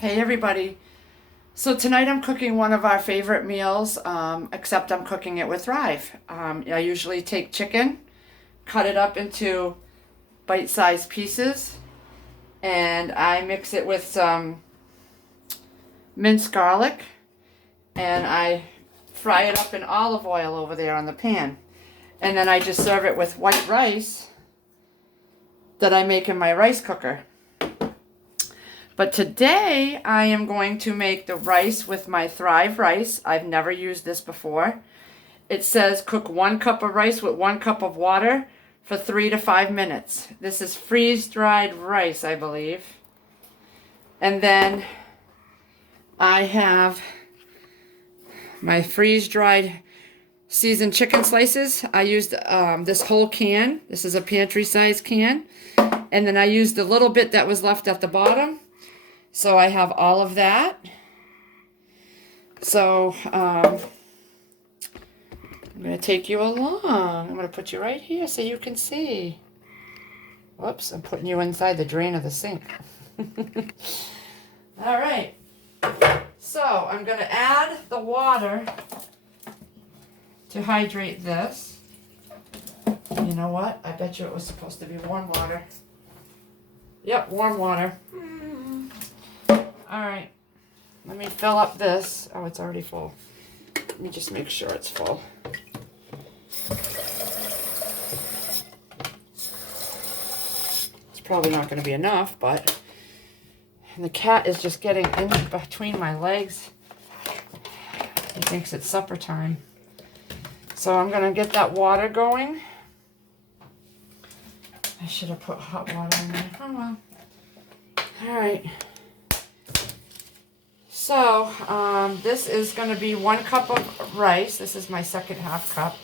Hey everybody. So tonight I'm cooking one of our favorite meals, except I'm cooking it with Thrive. I usually take chicken, cut it up into bite-sized pieces, and I mix it with some minced garlic, and I fry it up in olive oil over there on the pan. And then I just serve it with white rice that I make in my rice cooker. But today I am going to make the rice with my Thrive rice. I've never used this before. It says cook 1 cup of rice with 1 cup of water for 3 to 5 minutes. This is freeze-dried rice, I believe. And then I have my freeze-dried seasoned chicken slices. I used this whole can. This is a pantry-sized can. And then I used the little bit that was left at the bottom. So I have all of that. So I'm going to take you along. I'm going to put you right here so you can see. Whoops, I'm putting you inside the drain of the sink. All right. So I'm going to add the water to hydrate this. You know what? I bet you it was supposed to be warm water. Yep, warm water. All right, let me fill up this. Oh, it's already full. Let me just make sure it's full. It's probably not going to be enough, but and the cat is just getting in between my legs. He thinks it's supper time. So I'm going to get that water going. I should have put hot water in there. Oh well. All right. So, this is going to be 1 cup of rice. This is my second half cup.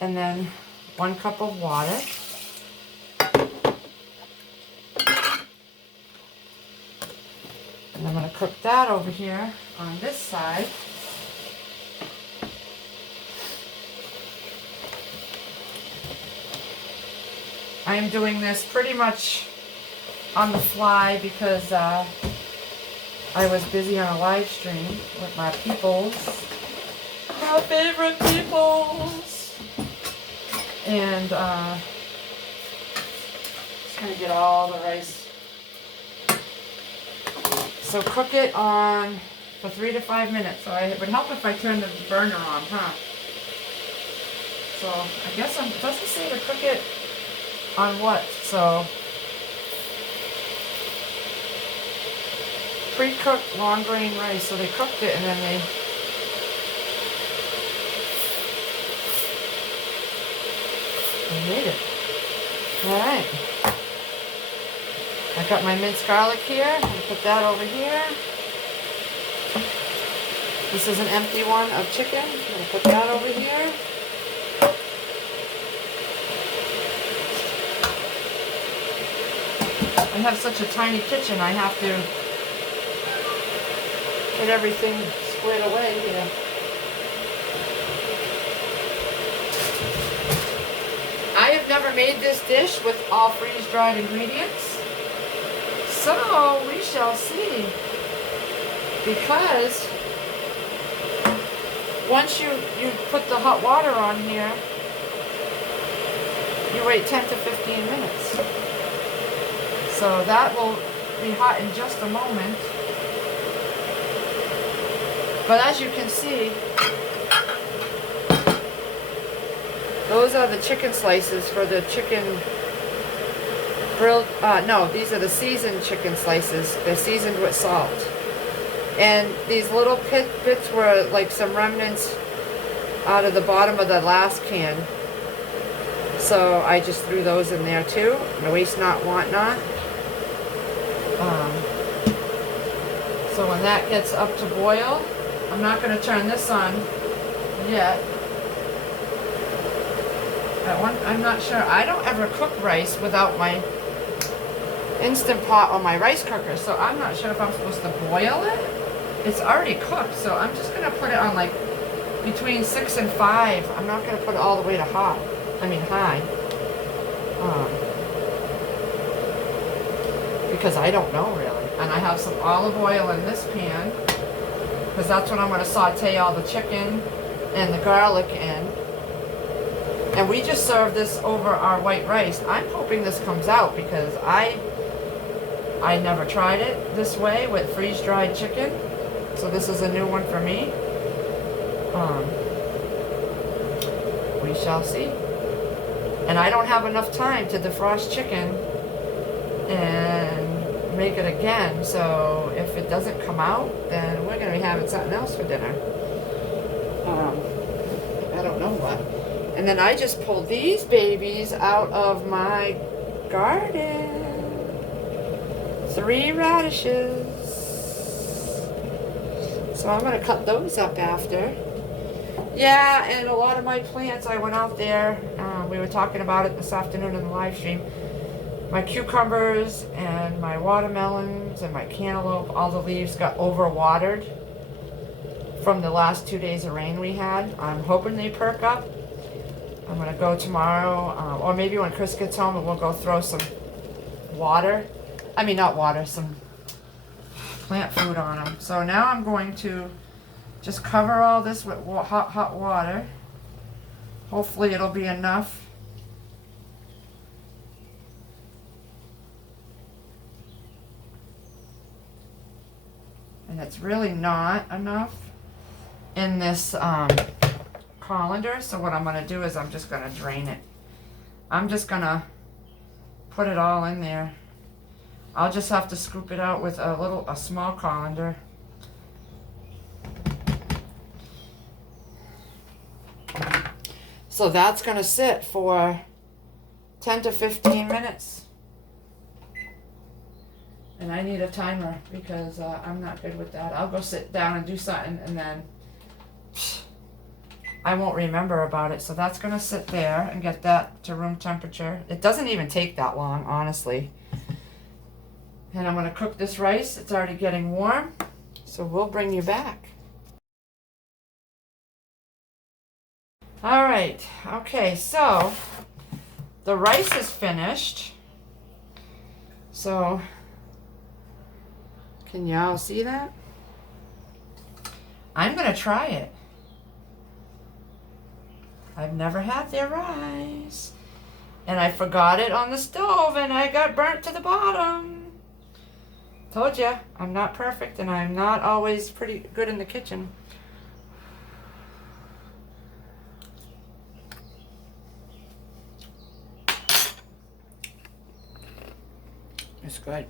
And then 1 cup of water. And I'm going to cook that over here on this side. I am doing this pretty much on the fly because I was busy on a live stream with my peoples, my favorite peoples, and just gonna get all the rice. So cook it on for 3 to 5 minutes. So it would help if I turned the burner on, huh? So I guess it doesn't say to cook it on what, so. Pre-cooked long grain rice, so they cooked it and then they made it. Alright. I got my minced garlic here. I'm going to put that over here. This is an empty one of chicken. I'm going to put that over here. I have such a tiny kitchen, I have to get everything squared away here. I have never made this dish with all freeze-dried ingredients, so we shall see. Because once you put the hot water on here, you wait 10 to 15 minutes. So that will be hot in just a moment. But as you can see, those are the chicken slices for the chicken grilled, no, these are the seasoned chicken slices. They're seasoned with salt. And these little bits were like some remnants out of the bottom of the last can. So I just threw those in there too. No waste not, want not. So when that gets up to boil, I'm not going to turn this on yet. I'm not sure. I don't ever cook rice without my Instant Pot or my rice cooker, so I'm not sure if I'm supposed to boil it. It's already cooked, so I'm just going to put it on like between 6 and 5. I'm not going to put it all the way to high. because I don't know really. And I have some olive oil in this pan because that's what I'm going to saute all the chicken and the garlic in. And we just served this over our white rice. I'm hoping this comes out because I never tried it this way with freeze-dried chicken. So this is a new one for me. We shall see. And I don't have enough time to defrost chicken and make it again. So if it doesn't come out, then we're going to be having something else for dinner. I don't know what. And then I just pulled these babies out of my garden. 3 radishes. So I'm going to cut those up after. Yeah, and a lot of my plants, I went out there. We were talking about it this afternoon in the live stream. My cucumbers and my watermelons and my cantaloupe, all the leaves got overwatered from the last 2 days of rain we had. I'm hoping they perk up. I'm going to go tomorrow, or maybe when Chris gets home, and we'll go throw some water. I mean, not water, some plant food on them. So now I'm going to just cover all this with hot water. Hopefully it'll be enough. And it's really not enough in this colander. So what I'm going to do is I'm just going to drain it. I'm just going to put it all in there. I'll just have to scoop it out with a small colander. So that's going to sit for 10 to 15 minutes. And I need a timer because I'm not good with that. I'll go sit down and do something and then I won't remember about it. So that's going to sit there and get that to room temperature. It doesn't even take that long, honestly. And I'm going to cook this rice. It's already getting warm. So we'll bring you back. All right. Okay, so the rice is finished. So can y'all see that? I'm going to try it. I've never had their rice. And I forgot it on the stove and I got burnt to the bottom. Told ya, I'm not perfect and I'm not always pretty good in the kitchen. It's good.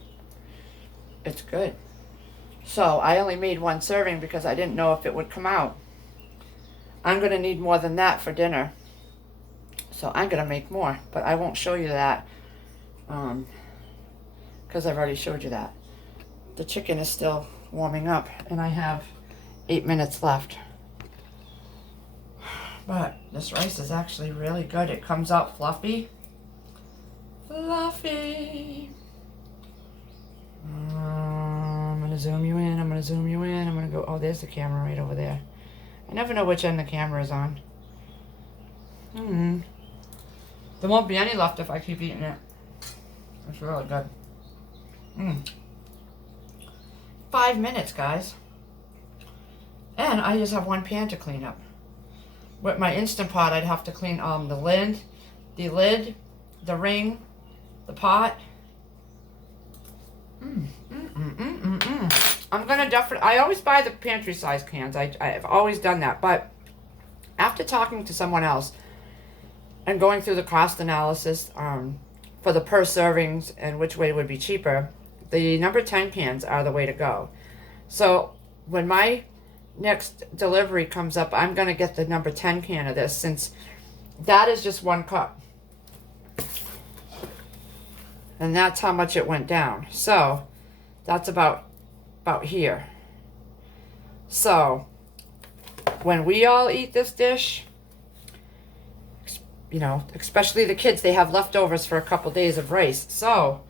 It's good. So I only made 1 serving because I didn't know if it would come out. I'm going to need more than that for dinner. So I'm going to make more, but I won't show you that because I've already showed you that. The chicken is still warming up and I have 8 minutes left. But this rice is actually really good. It comes out fluffy. Fluffy. I'm going to zoom you in. I'm going to zoom you in. I'm going to go. Oh, there's the camera right over there. I never know which end the camera is on. There won't be any left if I keep eating it. It's really good. 5 minutes, guys. And I just have 1 pan to clean up. With my Instant Pot, I'd have to clean the lid, the ring, the pot. I'm gonna definitely. I always buy the pantry size cans. I've always done that, but after talking to someone else and going through the cost analysis for the per servings and which way would be cheaper, the number 10 cans are the way to go. So when my next delivery comes up, I'm gonna get the number 10 can of this since that is just 1 cup. And that's how much it went down. So that's about here. So when we all eat this dish, you know, especially the kids, they have leftovers for a couple days of rice. So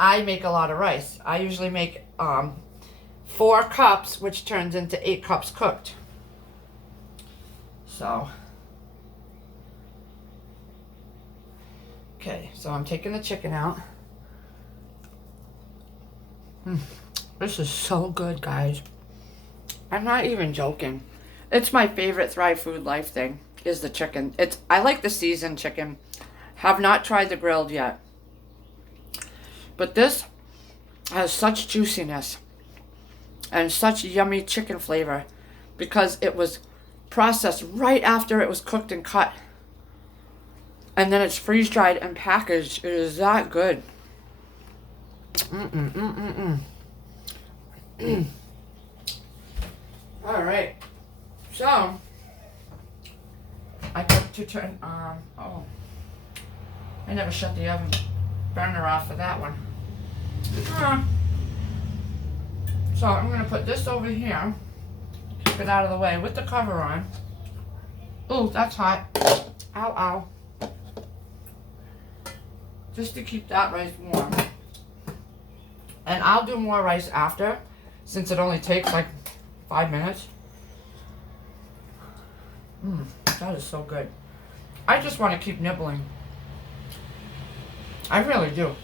I make a lot of rice. I usually make 4 cups, which turns into 8 cups cooked. So, okay, so I'm taking the chicken out. This is so good, guys. I'm not even joking. It's my favorite Thrive Food Life thing, is the chicken. I like the seasoned chicken. Have not tried the grilled yet. But this has such juiciness and such yummy chicken flavor because it was processed right after it was cooked and cut. And then it's freeze dried and packaged. It is that good. All right. So, I got to turn, oh, I never shut the oven burner off for that one. So I'm going to put this over here, keep it out of the way with the cover on. Oh, that's hot. Ow, ow. Just to keep that rice warm. And I'll do more rice after, since it only takes like 5 minutes. That is so good. I just want to keep nibbling. I really do.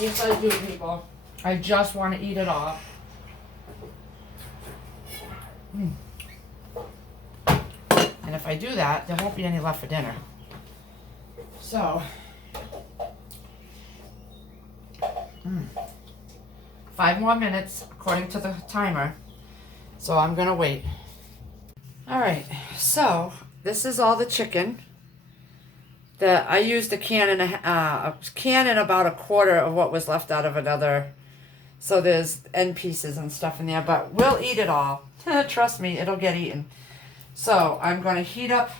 Yes, I do, people. I just want to eat it all. And if I do that, there won't be any left for dinner. So, 5 more minutes according to the timer. So I'm gonna wait. All right, so this is all the chicken. That I used a can and about a quarter of what was left out of another. So there's end pieces and stuff in there, but we'll eat it all. Trust me, it'll get eaten. So I'm going to heat up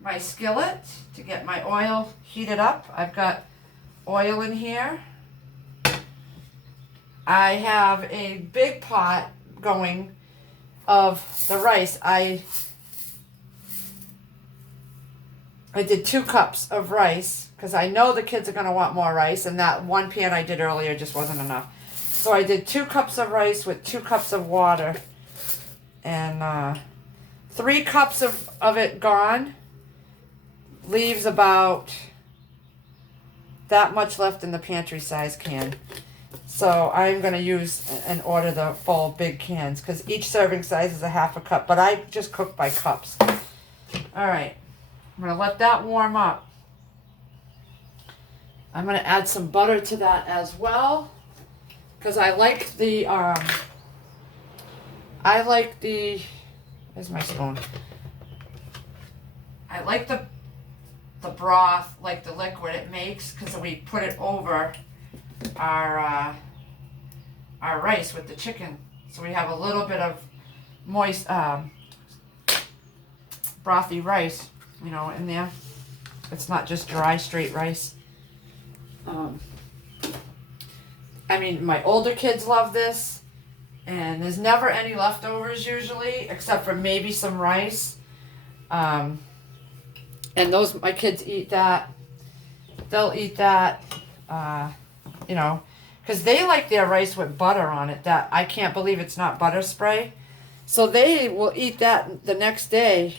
my skillet to get my oil heated up. I've got oil in here. I have a big pot going of the rice. I did 2 cups of rice because I know the kids are going to want more rice, and that one pan I did earlier just wasn't enough. So I did 2 cups of rice with 2 cups of water, and 3 cups of it gone leaves about that much left in the pantry size can. So I'm going to use and order the full big cans because each serving size is a half a cup, but I just cook by cups. All right. I'm going to let that warm up. I'm going to add some butter to that as well because I like the, where's my spoon? I like the broth, like the liquid it makes, because we put it over our rice with the chicken. So we have a little bit of moist, brothy rice, you know, in there. It's not just dry, straight rice. I mean, my older kids love this, and there's never any leftovers usually, except for maybe some rice. And my kids eat that. They'll eat that, you know, because they like their rice with butter on it. That I can't believe it's not butter spray. So they will eat that the next day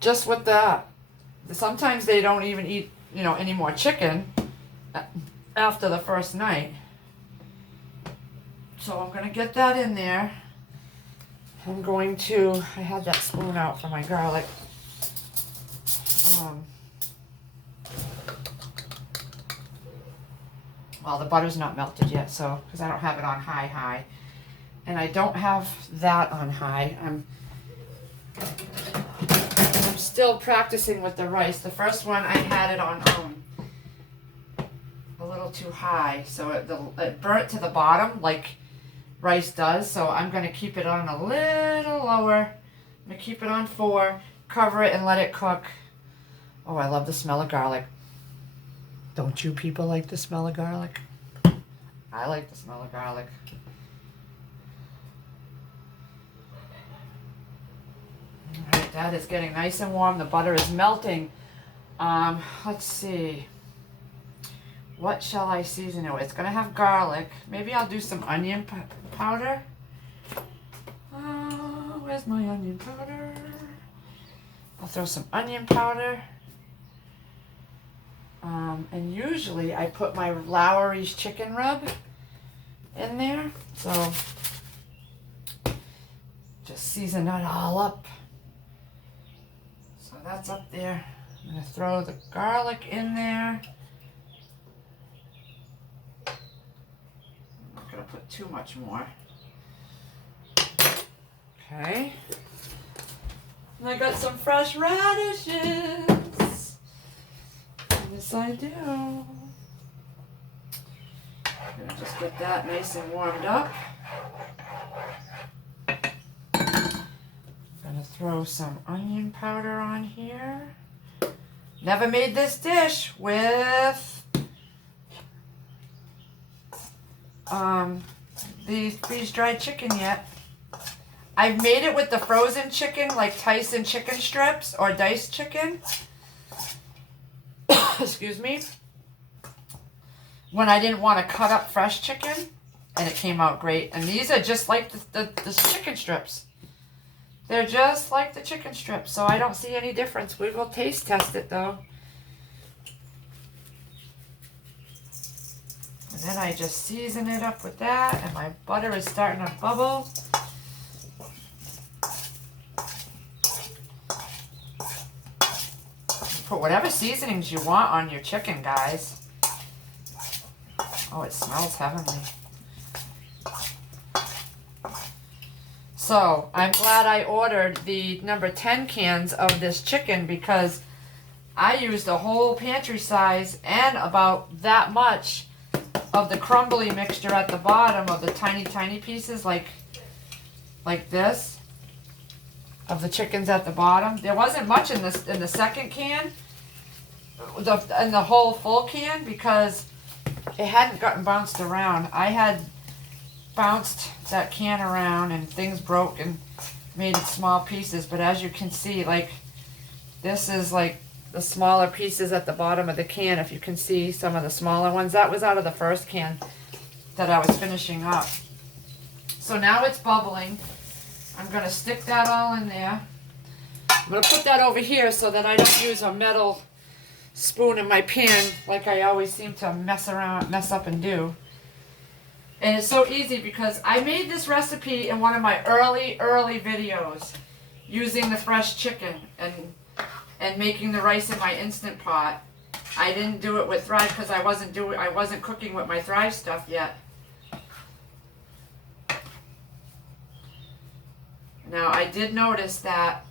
just with that. Sometimes they don't even eat, you know, any more chicken after the first night. So I'm going to get that in there. I'm going to, I had that spoon out for my garlic. Well, the butter's not melted yet, so, because I don't have it on high. And I don't have that on high. I'm still practicing with the rice. The first one I had it on a little too high, so it burnt to the bottom like rice does. So I'm going to keep it on a little lower. I'm going to keep it on 4, cover it, and let it cook. Oh, I love the smell of garlic. Don't you people like the smell of garlic? I like the smell of garlic. All right, that is getting nice and warm. The butter is melting. Let's see. What shall I season it with? It's going to have garlic. Maybe I'll do some onion powder. Where's my onion powder? I'll throw some onion powder. And usually I put my Lowry's chicken rub in there. So just season that all up. So that's up there. I'm going to throw the garlic in there. I'm not going to put too much more. Okay. And I got some fresh radishes. Yes, I do. I'm going to just get that nice and warmed up. Gonna throw some onion powder on here. Never made this dish with the freeze-dried chicken yet. I've made it with the frozen chicken, like Tyson chicken strips or diced chicken. Excuse me. When I didn't want to cut up fresh chicken, and it came out great. And these are just like the chicken strips. They're just like the chicken strips, so I don't see any difference. We will taste test it though. And then I just season it up with that, and my butter is starting to bubble. Put whatever seasonings you want on your chicken, guys. Oh, it smells heavenly. So, I'm glad I ordered the number 10 cans of this chicken because I used a whole pantry size and about that much of the crumbly mixture at the bottom of the tiny pieces like this of the chickens at the bottom. There wasn't much in the second can, in the whole full can, because it hadn't gotten bounced around. I had bounced that can around and things broke and made it small pieces, but as you can see, like, this is like the smaller pieces at the bottom of the can. If you can see some of the smaller ones, that was out of the first can that I was finishing up. So now it's bubbling. I'm going to stick that all in there. I'm going to put that over here so that I don't use a metal spoon in my pan like I always seem to mess up and do. And it's so easy because I made this recipe in one of my early videos using the fresh chicken and making the rice in my Instant Pot. I didn't do it with Thrive because I wasn't cooking with my Thrive stuff yet. Now I did notice that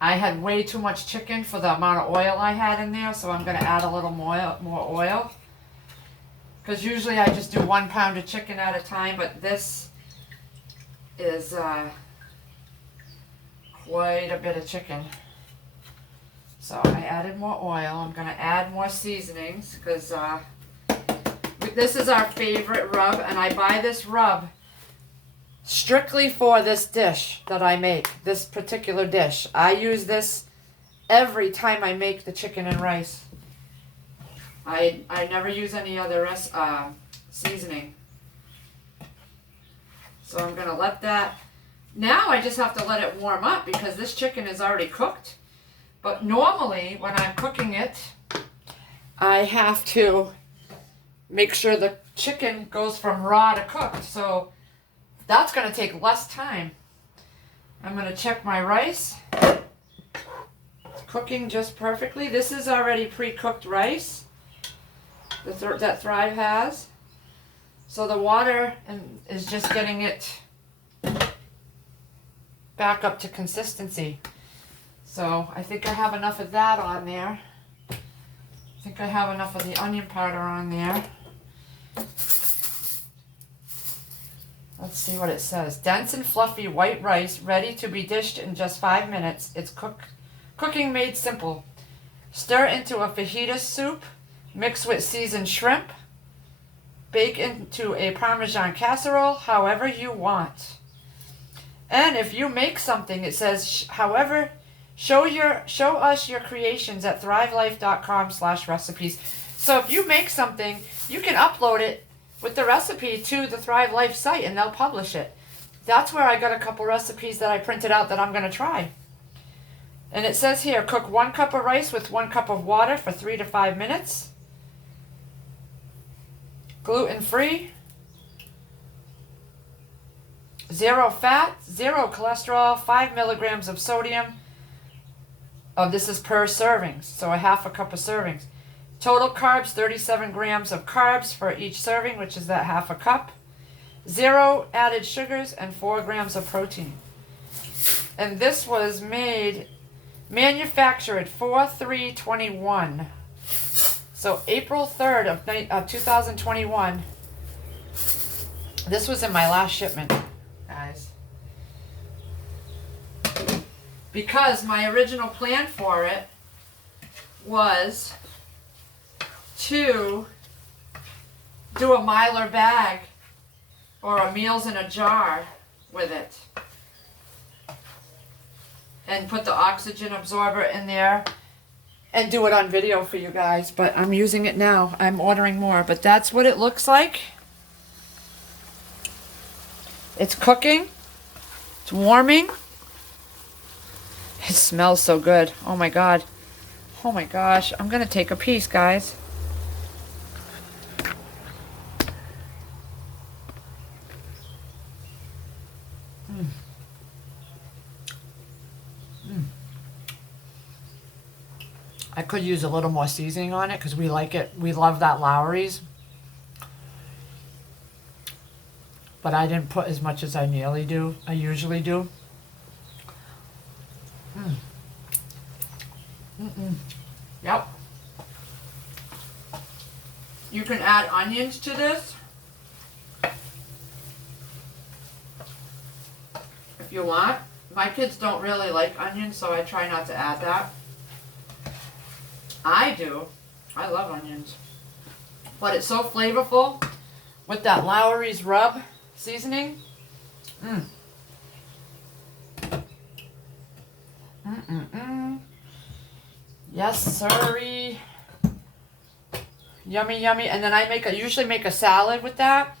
I had way too much chicken for the amount of oil I had in there, so I'm going to add a little more oil. Because usually I just do 1 pound of chicken at a time, but this is quite a bit of chicken. So I added more oil. I'm going to add more seasonings because this is our favorite rub, and I buy this rub strictly for this dish that I make, this particular dish. I use this every time I make the chicken and rice. I never use any other seasoning. So I'm going to let that. Now I just have to let it warm up because this chicken is already cooked. But normally when I'm cooking it, I have to make sure the chicken goes from raw to cooked. So that's going to take less time. I'm going to check my rice. It's cooking just perfectly. This is already pre-cooked rice that Thrive has. So the water is just getting it back up to consistency. So I think I have enough of that on there. I think I have enough of the onion powder on there. Let's see what it says. Dense and fluffy white rice ready to be dished in just 5 minutes. It's cooking made simple. Stir into a fajita soup. Mix with seasoned shrimp. Bake into a Parmesan casserole however you want. And if you make something, it says, however, show us your creations at thrivelife.com/recipes. So if you make something, you can upload it with the recipe to the Thrive Life site and they'll publish it. That's where I got a couple recipes that I printed out that I'm going to try. And it says here, cook 1 cup of rice with 1 cup of water for 3 to 5 minutes. Gluten-free. 0 fat, 0 cholesterol, 5 milligrams of sodium. Oh, this is per servings, so a half a cup of servings. Total carbs, 37 grams of carbs for each serving, which is that half a cup. 0 added sugars and 4 grams of protein. And this was manufactured 4/3/21. So April 3rd of 2021. This was in my last shipment, guys. Because my original plan for it was to do a miler bag or a meals in a jar with it. And put the oxygen absorber in there and do it on video for you guys. But I'm using it now. I'm ordering more. But that's what it looks like. It's cooking. It's warming. It smells so good. Oh my God. Oh my gosh. I'm going to take a piece, guys. I could use a little more seasoning on it because we like it. We love that Lowry's. But I didn't put as much as I usually do. Yep. You can add onions to this if you want. My kids don't really like onions, so I try not to add that. I do. I love onions. But it's so flavorful with that Lowry's rub seasoning. Yes, sirree. Yummy, yummy. And then I usually make a salad with that.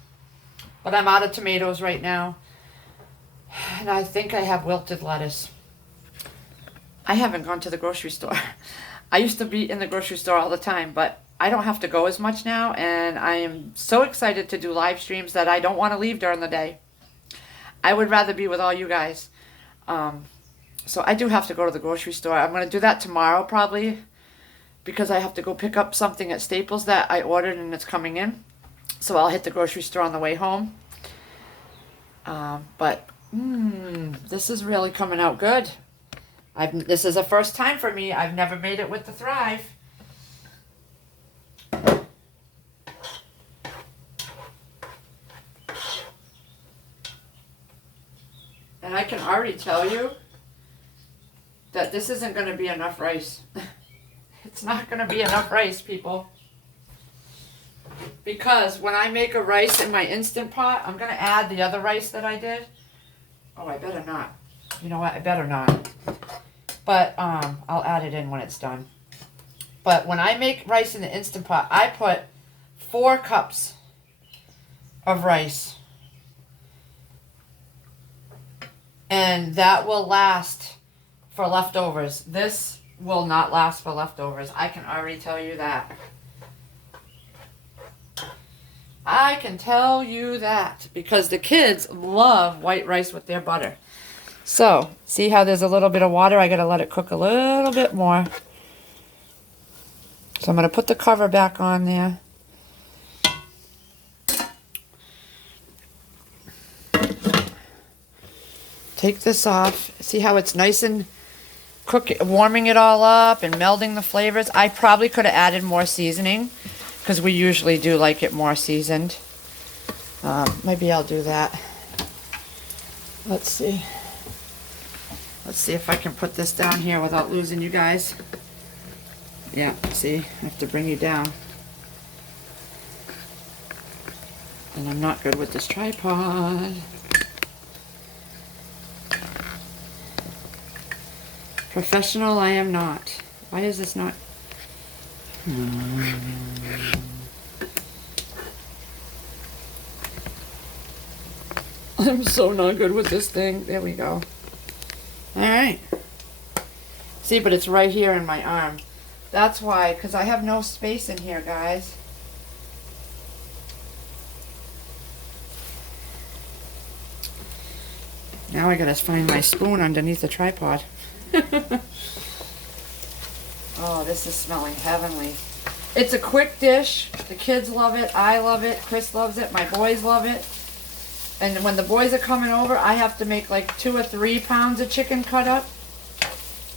But I'm out of tomatoes right now. And I think I have wilted lettuce. I haven't gone to the grocery store. I used to be in the grocery store all the time, but I don't have to go as much now, and I am so excited to do live streams that I don't want to leave during the day. I would rather be with all you guys. So I do have to go to the grocery store. I'm going to do that tomorrow probably, because I have to go pick up something at Staples that I ordered and it's coming in. So I'll hit the grocery store on the way home. But this is really coming out good. This is a first time for me. I've never made it with the Thrive. And I can already tell you that this isn't going to be enough rice. It's not going to be enough rice, people. Because when I make a rice in my Instant Pot, I'm going to add the other rice that I did. Oh, I better not. You know what? I better not. But I'll add it in when it's done. But when I make rice in the Instant Pot, I put 4 cups of rice. And that will last for leftovers. This will not last for leftovers. I can already tell you that. I can tell you that. Because the kids love white rice with their butter. So, see how there's a little bit of water? I got to let it cook a little bit more. So I'm going to put the cover back on there. Take this off. See how it's nice and warming it all up and melding the flavors. I probably could have added more seasoning because we usually do like it more seasoned. Maybe I'll do that. Let's see. Let's see if I can put this down here without losing you guys. Yeah, see, I have to bring you down. And I'm not good with this tripod. Professional, I am not. Why is this not? I'm so not good with this thing. There we go. Alright. See, but it's right here in my arm. That's why, because I have no space in here, guys. Now I gotta find my spoon underneath the tripod. Oh, this is smelling heavenly. It's a quick dish. The kids love it. I love it. Chris loves it. My boys love it. And when the boys are coming over, I have to make like 2 or 3 pounds of chicken cut up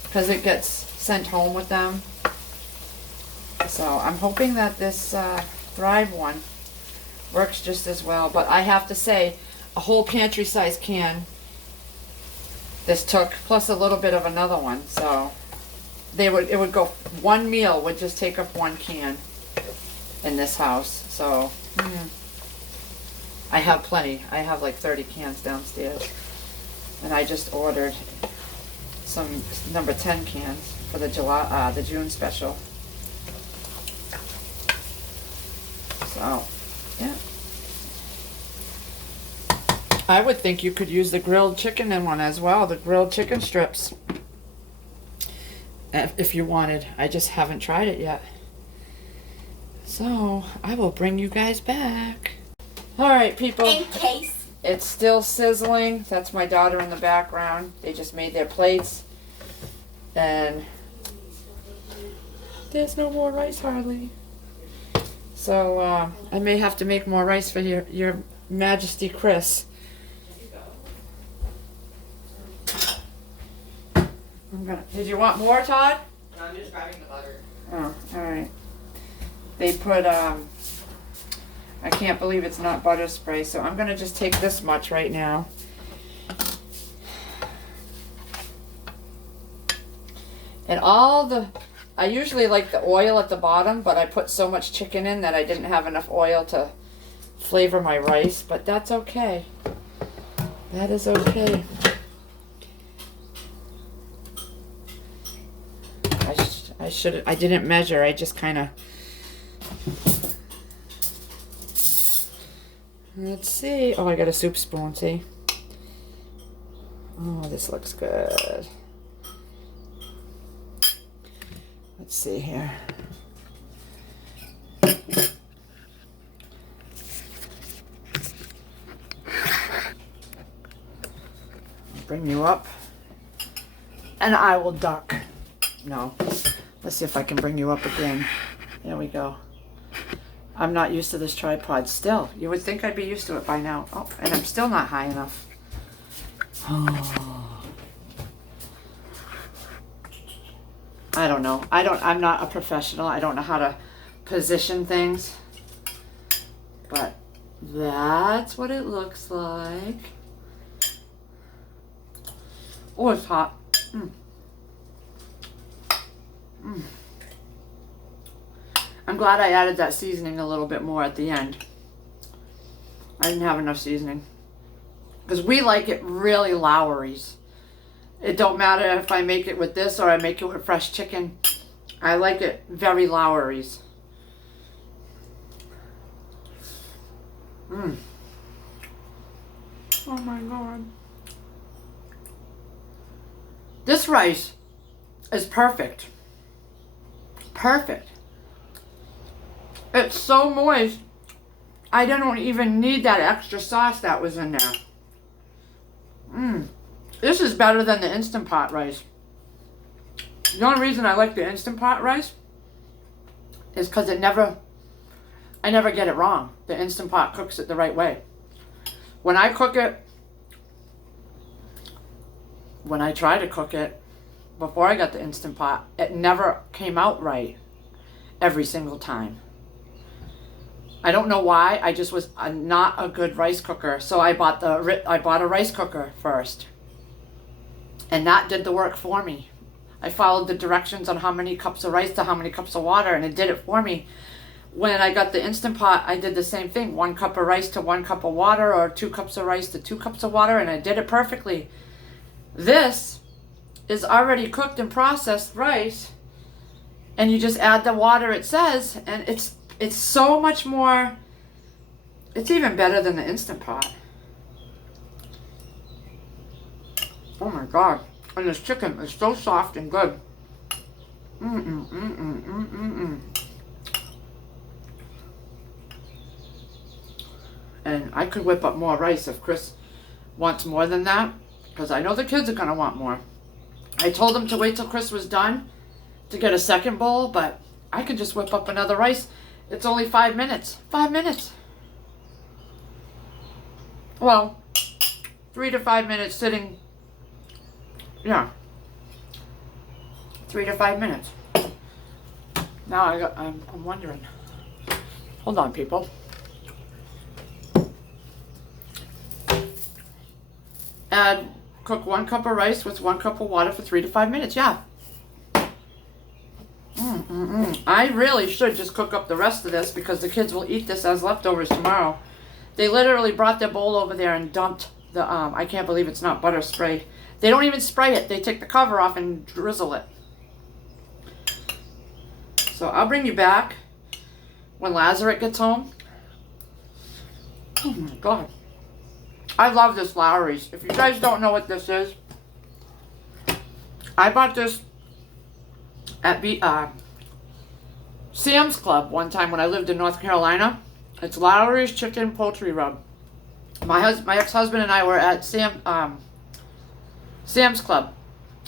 because it gets sent home with them. So I'm hoping that this Thrive one works just as well. But I have to say, a whole pantry size can this took, plus a little bit of another one. So it would go, one meal would just take up 1 can in this house. So I have plenty. I have like 30 cans downstairs. And I just ordered some number 10 cans for the June special. So, yeah. I would think you could use the grilled chicken in one as well, the grilled chicken strips. If you wanted. I just haven't tried it yet. So, I will bring you guys back. Alright, people. In case. It's still sizzling. That's my daughter in the background. They just made their plates. And there's no more rice hardly. So, I may have to make more rice for your Majesty Chris. Did you want more, Todd? No, I'm just grabbing the butter. Oh, alright. They put, I can't believe it's not butter spray, so I'm gonna just take this much right now. And I usually like the oil at the bottom, but I put so much chicken in that I didn't have enough oil to flavor my rice, but that's okay. That is okay. I didn't measure, I just kind of, let's see. Oh, I got a soup spoon, see? Oh, this looks good. Let's see here. Bring you up. And I will duck. No. Let's see if I can bring you up again. There we go. I'm not used to this tripod still. You would think I'd be used to it by now. Oh, and I'm still not high enough. Oh. I don't know. I'm not a professional. I don't know how to position things. But that's what it looks like. Oh, it's hot. I'm glad I added that seasoning a little bit more at the end. I didn't have enough seasoning. Because we like it really Lowry's. It don't matter if I make it with this or I make it with fresh chicken. I like it very Lowry's. Oh my God. This rice is perfect. Perfect. It's so moist. I didn't even need that extra sauce that was in there. This is better than the Instant Pot rice. The only reason I like the Instant Pot rice is because I never get it wrong. The Instant Pot cooks it the right way. When I cook it, when I try to cook it, before I got the Instant Pot, it never came out right every single time. I don't know why. I just was not a good rice cooker, so I bought a rice cooker first, and that did the work for me. I followed the directions on how many cups of rice to how many cups of water, and it did it for me. When I got the Instant Pot, I did the same thing: 1 cup of rice to 1 cup of water, or 2 cups of rice to 2 cups of water, and I did it perfectly. This is already cooked and processed rice, and you just add the water it says, and it's so much more. It's even better than the Instant Pot. Oh my God. And this chicken is so soft and good. And I could whip up more rice if Chris wants more than that, because I know the kids are going to want more. I told them to wait till Chris was done to get a second bowl, but I could just whip up another rice. It's only 5 minutes. 5 minutes. Well, 3 to 5 minutes sitting. Yeah. 3 to 5 minutes. Now I'm wondering. Hold on, people. And cook 1 cup of rice with 1 cup of water for 3 to 5 minutes. Yeah. I really should just cook up the rest of this because the kids will eat this as leftovers tomorrow. They literally brought their bowl over there and dumped the, I can't believe it's not butter spray. They don't even spray it. They take the cover off and drizzle it. So I'll bring you back when Lazarus gets home. Oh my God. I love this Lowry's. If you guys don't know what this is, I bought this at Sam's Club one time when I lived in North Carolina. It's Lowry's Chicken Poultry Rub. My ex-husband and I were at Sam's Club.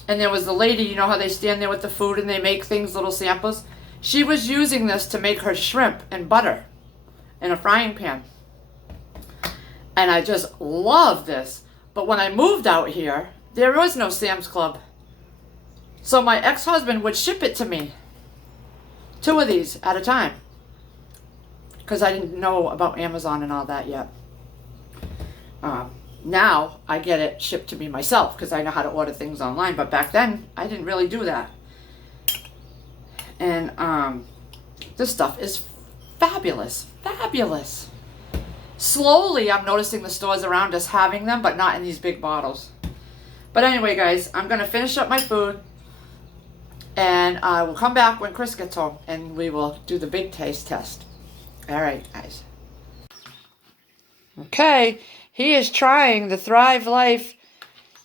And there was the lady, you know how they stand there with the food and they make things, little samples? She was using this to make her shrimp and butter in a frying pan. And I just love this. But when I moved out here, there was no Sam's Club. So my ex-husband would ship it to me. 2 of these at a time. Because I didn't know about Amazon and all that yet. Now I get it shipped to me myself because I know how to order things online. But back then, I didn't really do that. And this stuff is fabulous. Fabulous. Slowly, I'm noticing the stores around us having them, but not in these big bottles. But anyway, guys, I'm going to finish up my food. And I will come back when Chris gets home. And we will do the big taste test. All right, guys. Okay. He is trying the Thrive Life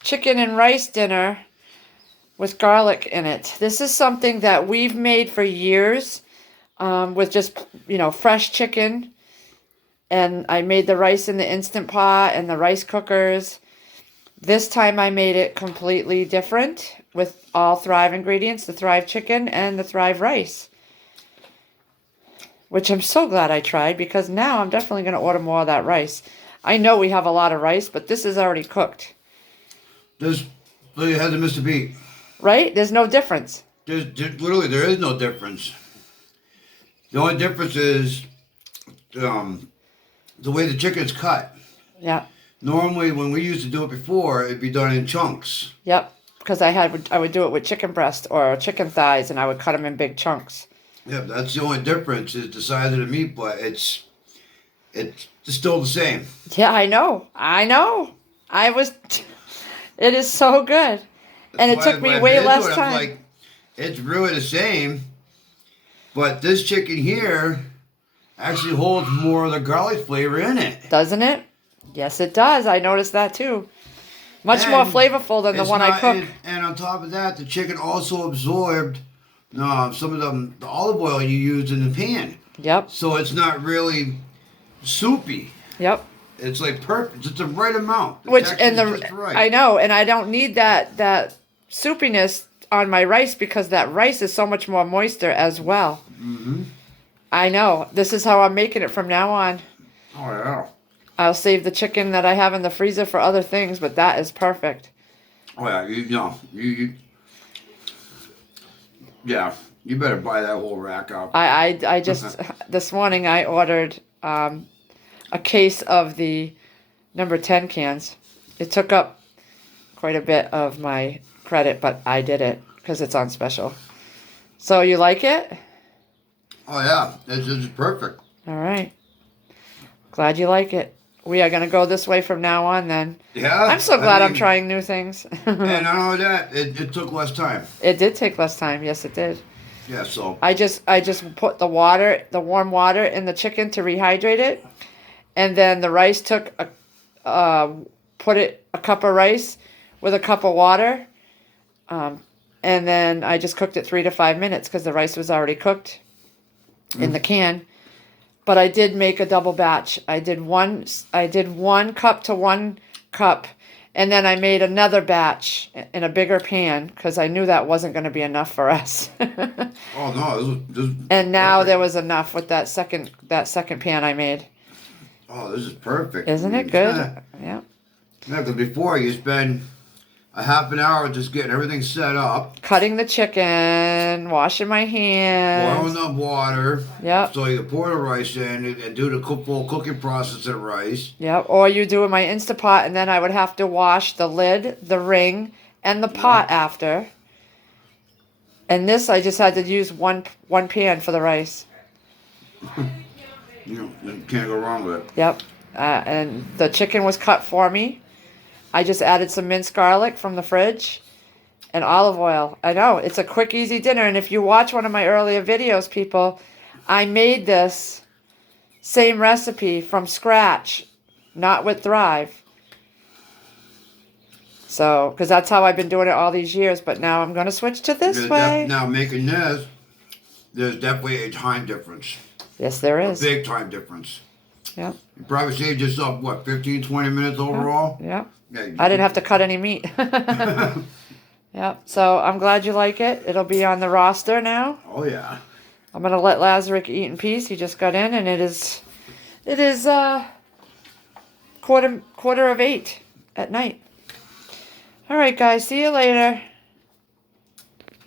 chicken and rice dinner with garlic in it. This is something that we've made for years with just, fresh chicken. And I made the rice in the Instant Pot and the rice cookers. This time I made it completely different with all Thrive ingredients, the Thrive chicken and the Thrive rice. Which I'm so glad I tried because now I'm definitely going to order more of that rice. I know we have a lot of rice, but this is already cooked. You had to miss a beat. Right? There's no difference. Literally, there is no difference. The only difference is the way the chicken's cut. Yeah. Normally, when we used to do it before, it'd be done in chunks. Yep. Because I would do it with chicken breast or chicken thighs, and I would cut them in big chunks. Yeah, that's the only difference is the size of the meat, but it's still the same. Yeah, I know. It is so good. And it took me way less time. Like, it's really the same, but this chicken here actually holds more of the garlic flavor in it. Doesn't it? Yes, it does. I noticed that too. Much more flavorful than the one I cook. And on top of that, the chicken also absorbed some of the olive oil you used in the pan. Yep. So it's not really soupy. Yep. It's like perfect. It's the right amount. Right. I know, and I don't need that soupiness on my rice because that rice is so much more moister as well. Mm-hmm. I know. This is how I'm making it from now on. Oh yeah. I'll save the chicken that I have in the freezer for other things, but that is perfect. Oh yeah, you better buy that whole rack up. I just this morning I ordered a case of the number 10 cans. It took up quite a bit of my credit, but I did it because it's on special. So you like it? Oh yeah, it's perfect. All right. Glad you like it. We are going to go this way from now on then. Yeah. I'm so glad I'm trying new things. And not only that, it took less time. It did take less time. Yes, it did. Yeah, so. I just put the warm water in the chicken to rehydrate it. And then the rice put a cup of rice with a cup of water. And then I just cooked it 3 to 5 minutes because the rice was already cooked in the can. But I did make a double batch. I did 1 cup to 1 cup, and then I made another batch in a bigger pan because I knew that wasn't going to be enough for us. Oh no, this is And now perfect. there was enough with that second pan I made. Oh, this is perfect. Isn't it good? Yeah. Yeah, because before you spend a half an hour just getting everything set up, Cutting the chicken, washing my hands. boiling up water, Yep. so you can pour the rice in and do the full cooking process of the rice. Yep. Or you do in my Instapot, and then I would have to wash the lid, the ring, and the pot after. And this, I just had to use one pan for the rice. You can't go wrong with it. Yep. And the chicken was cut for me. I just added some minced garlic from the fridge and olive oil. I know, it's a quick, easy dinner. And if you watch one of my earlier videos, people, I made this same recipe from scratch, not with Thrive. So, because that's how I've been doing it all these years. But now I'm going to switch to this way. Now making this, there's definitely a time difference. Yes, there A is. big time difference. Yep. You probably saved yourself, what, 15, 20 minutes overall? Yep. Yeah, I didn't have to cut any meat. Yep. So I'm glad you like it. It'll be on the roster now. Oh, yeah. I'm gonna let Lazarick eat in peace. He just got in, and it is quarter of 8 at night. All right, guys. See you later.